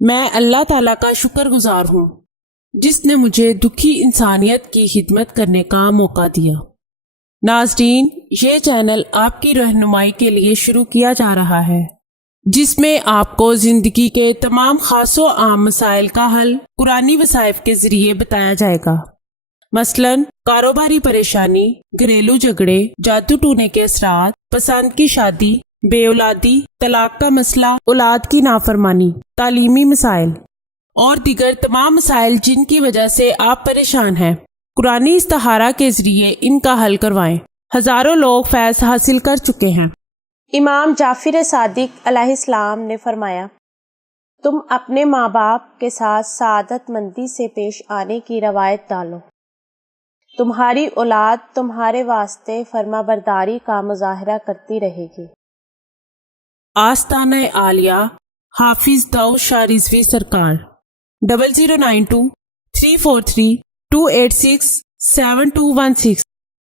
میں اللہ تعالیٰ کا شکر گزار ہوں جس نے مجھے دکھی انسانیت کی خدمت کرنے کا موقع دیا۔ ناظرین، یہ چینل آپ کی رہنمائی کے لیے شروع کیا جا رہا ہے جس میں آپ کو زندگی کے تمام خاص و عام مسائل کا حل قرآنی وظائف کے ذریعے بتایا جائے گا، مثلاً کاروباری پریشانی، گھریلو جھگڑے، جادو ٹونے کے اثرات، پسند کی شادی، بے اولادی، طلاق کا مسئلہ، اولاد کی نافرمانی، تعلیمی مسائل اور دیگر تمام مسائل جن کی وجہ سے آپ پریشان ہیں، قرآنی استخارہ کے ذریعے ان کا حل کروائیں۔ ہزاروں لوگ فیض حاصل کر چکے ہیں۔ امام جعفر صادق علیہ السلام نے فرمایا، تم اپنے ماں باپ کے ساتھ سعادت مندی سے پیش آنے کی روایت ڈالو، تمہاری اولاد تمہارے واسطے فرما برداری کا مظاہرہ کرتی رہے گی۔ آستانہ عالیہ حافظ داؤد شاہ رضوی سرکار 0092 343 286 7216